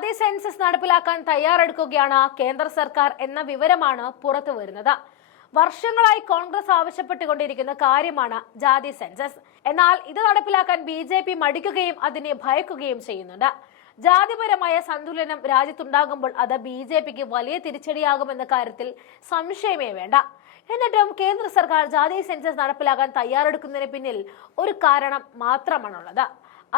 ജാതി സെൻസസ് നടപ്പിലാക്കാൻ തയ്യാറെടുക്കുകയാണ് കേന്ദ്ര സർക്കാർ എന്ന വിവരമാണ് പുറത്തു വരുന്നത്. വർഷങ്ങളായി കോൺഗ്രസ് ആവശ്യപ്പെട്ടുകൊണ്ടിരിക്കുന്ന കാര്യമാണ് ജാതി സെൻസസ്. എന്നാൽ ഇത് നടപ്പിലാക്കാൻ BJP മടിക്കുകയും അതിനെ ഭയക്കുകയും ചെയ്യുന്നുണ്ട്. ജാതിപരമായ സന്തുലനം രാജ്യത്തുണ്ടാകുമ്പോൾ അത് BJPക്ക് വലിയ തിരിച്ചടിയാകുമെന്ന കാര്യത്തിൽ സംശയമേ വേണ്ട. എന്നിട്ടും കേന്ദ്ര സർക്കാർ ജാതി സെൻസസ് നടപ്പിലാക്കാൻ തയ്യാറെടുക്കുന്നതിന് പിന്നിൽ ഒരു കാരണം മാത്രമാണുള്ളത്.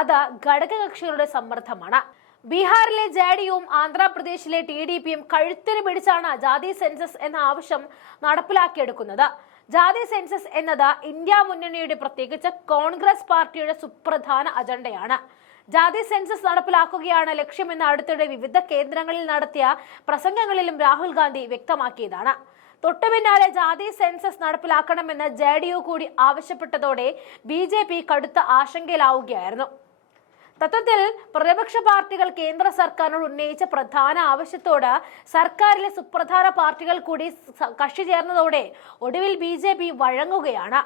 അത് ഘടകകക്ഷികളുടെ സമ്മർദ്ദമാണ്. ബീഹാറിലെ JDUവും ആന്ധ്രാപ്രദേശിലെ TDPയും കഴുത്തിന് പിടിച്ചാണ് ജാതി സെൻസസ് എന്ന ആവശ്യം നടപ്പിലാക്കിയെടുക്കുന്നത്. ജാതി സെൻസസ് എന്നത് ഇന്ത്യ മുന്നണിയുടെ, പ്രത്യേകിച്ച് കോൺഗ്രസ് പാർട്ടിയുടെ സുപ്രധാന അജണ്ടയാണ്. ജാതി സെൻസസ് നടപ്പിലാക്കുകയാണ് ലക്ഷ്യമെന്ന് അടുത്തിടെ വിവിധ കേന്ദ്രങ്ങളിൽ നടത്തിയ പ്രസംഗങ്ങളിലും രാഹുൽ ഗാന്ധി വ്യക്തമാക്കിയതാണ്. തൊട്ടു പിന്നാലെ ജാതി സെൻസസ് നടപ്പിലാക്കണമെന്ന് JDU കൂടി ആവശ്യപ്പെട്ടതോടെ BJP കടുത്ത ആശങ്കയിലാവുകയായിരുന്നു. തത്വത്തിൽ പ്രതിപക്ഷ പാർട്ടികൾ കേന്ദ്ര സർക്കാരിനോട് ഉന്നയിച്ച പ്രധാന ആവശ്യത്തോട് സർക്കാരിലെ സുപ്രധാന പാർട്ടികൾ കൂടി കക്ഷി ചേർന്നതോടെ ഒടുവിൽ BJP വഴങ്ങുകയാണ്.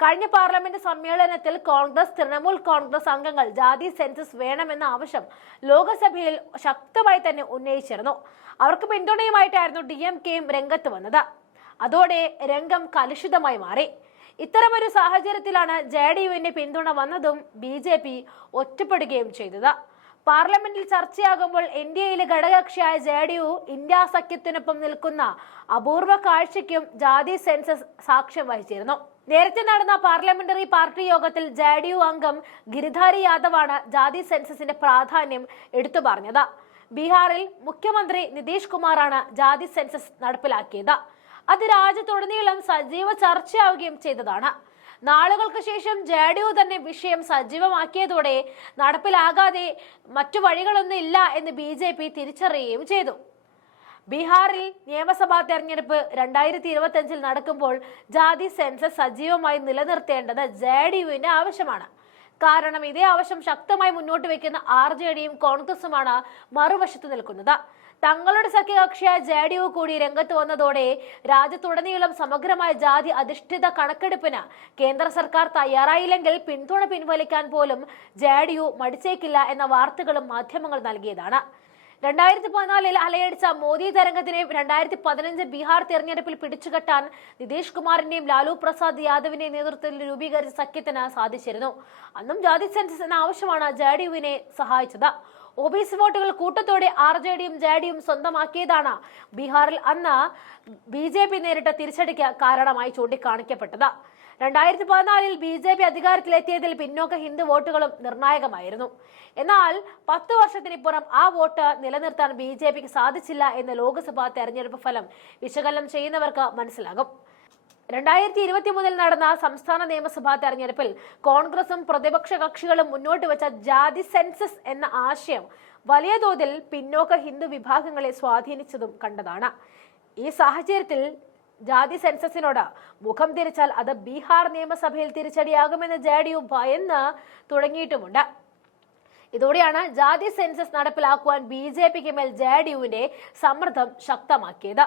കഴിഞ്ഞ പാർലമെന്റ് സമ്മേളനത്തിൽ കോൺഗ്രസ്, തൃണമൂൽ കോൺഗ്രസ് അംഗങ്ങൾ ജാതി സെൻസസ് വേണമെന്ന ആവശ്യം ലോക്സഭയിൽ ശക്തമായി തന്നെ ഉന്നയിച്ചിരുന്നു. അവർക്ക് പിന്തുണയുമായിട്ടായിരുന്നു DMKയും രംഗത്ത് വന്നത്. അതോടെ രംഗം കലുഷിതമായി മാറി. ഇത്തരമൊരു സാഹചര്യത്തിലാണ് JDUവിന്റെ പിന്തുണ വന്നതും BJP ഒറ്റപ്പെടുകയും ചെയ്തത്. പാർലമെന്റിൽ ചർച്ചയാകുമ്പോൾ NDAയിലെ ഘടകകക്ഷിയായ JDU ഇന്ത്യ സഖ്യത്തിനൊപ്പം നിൽക്കുന്ന അപൂർവ കാഴ്ചയ്ക്കും ജാതി സെൻസസ് സാക്ഷ്യം വഹിച്ചിരുന്നു. നേരത്തെ നടന്ന പാർലമെന്ററി പാർട്ടി യോഗത്തിൽ JDU അംഗം ഗിരിധാരി യാദവാണ് ജാതി സെൻസസിന്റെ പ്രാധാന്യം എടുത്തു പറഞ്ഞത്. ബീഹാറിൽ മുഖ്യമന്ത്രി നിതീഷ് കുമാറാണ് ജാതി സെൻസസ് നടപ്പിലാക്കിയത്. അത് രാജ്യത്തുടനീളം സജീവ ചർച്ചയാവുകയും ചെയ്തതാണ്. നാളുകൾക്ക് ശേഷം JDU തന്നെ വിഷയം സജീവമാക്കിയതോടെ നടപ്പിലാകാതെ മറ്റു വഴികളൊന്നും ഇല്ല എന്ന് BJP തിരിച്ചറിയുകയും ചെയ്തു. ബീഹാറിൽ നിയമസഭാ തെരഞ്ഞെടുപ്പ് 2025 നടക്കുമ്പോൾ ജാതി സെൻസസ് സജീവമായി നിലനിർത്തേണ്ടത് JDUവിന്റെ ആവശ്യമാണ്. കാരണം ഇതേ ആവശ്യം ശക്തമായി മുന്നോട്ട് വെക്കുന്ന RJDയും കോൺഗ്രസുമാണ് മറുവശത്ത് നിൽക്കുന്നത്. തങ്ങളുടെ സഖ്യകക്ഷിയായ JDU കൂടി രംഗത്ത് വന്നതോടെ രാജ്യത്തുടനീളം സമഗ്രമായ ജാതി അധിഷ്ഠിത കണക്കെടുപ്പിന് കേന്ദ്ര സർക്കാർ തയ്യാറായില്ലെങ്കിൽ പിന്തുണ പിൻവലിക്കാൻ പോലും JDU മടിച്ചേക്കില്ല എന്ന വാർത്തകളും മാധ്യമങ്ങൾ നൽകിയതാണ്. 2014 അലയടിച്ച മോദി തരംഗത്തിനെയും 2015 ബീഹാർ തെരഞ്ഞെടുപ്പിൽ പിടിച്ചുകെട്ടാൻ നിതീഷ് കുമാറിന്റെയും ലാലു പ്രസാദ് യാദവിന്റെയും നേതൃത്വത്തിൽ രൂപീകരിച്ച സഖ്യത്തിന് സാധിച്ചിരുന്നു. അന്നും ജാതി സെൻസസ് എന്ന ആവശ്യമാണ് JDUവിനെ സഹായിച്ചത്. OBC വോട്ടുകൾ കൂട്ടത്തോടെ RJDയും JDUവും സ്വന്തമാക്കിയതാണ് ബീഹാറിൽ അന്ന് BJP നേരിട്ട തിരിച്ചടിക്ക് കാരണമായി ചൂണ്ടിക്കാണിക്കപ്പെട്ടത്. 2014 BJP അധികാരത്തിലെത്തിയതിൽ പിന്നോക്ക ഹിന്ദു വോട്ടുകളും നിർണായകമായിരുന്നു. എന്നാൽ 10 വർഷത്തിനിപ്പുറം ആ വോട്ട് നിലനിർത്താൻ BJPക്ക് സാധിച്ചില്ല എന്ന് ലോക്സഭാ തെരഞ്ഞെടുപ്പ് ഫലം വിശകലനം ചെയ്യുന്നവർക്ക് മനസ്സിലാകും. 2023 നടന്ന സംസ്ഥാന നിയമസഭാ തെരഞ്ഞെടുപ്പിൽ കോൺഗ്രസും പ്രതിപക്ഷ കക്ഷികളും മുന്നോട്ട് വെച്ച ജാതി സെൻസസ് എന്ന ആശയം വലിയ തോതിൽ പിന്നോക്ക ഹിന്ദു വിഭാഗങ്ങളെ സ്വാധീനിച്ചതും കണ്ടതാണ്. ഈ സാഹചര്യത്തിൽ ജാതി സെൻസസിനോട് മുഖം തിരിച്ചാൽ അത് ബീഹാർ നിയമസഭയിൽ തിരിച്ചടിയാകുമെന്ന് JDU ഭയന്ന് തുടങ്ങിയിട്ടുമുണ്ട്. ഇതോടെയാണ് ജാതി സെൻസസ് നടപ്പിലാക്കുവാൻ BJPക്ക് മേൽ JDUവിന്റെ സമ്മർദ്ദം ശക്തമാക്കിയത്.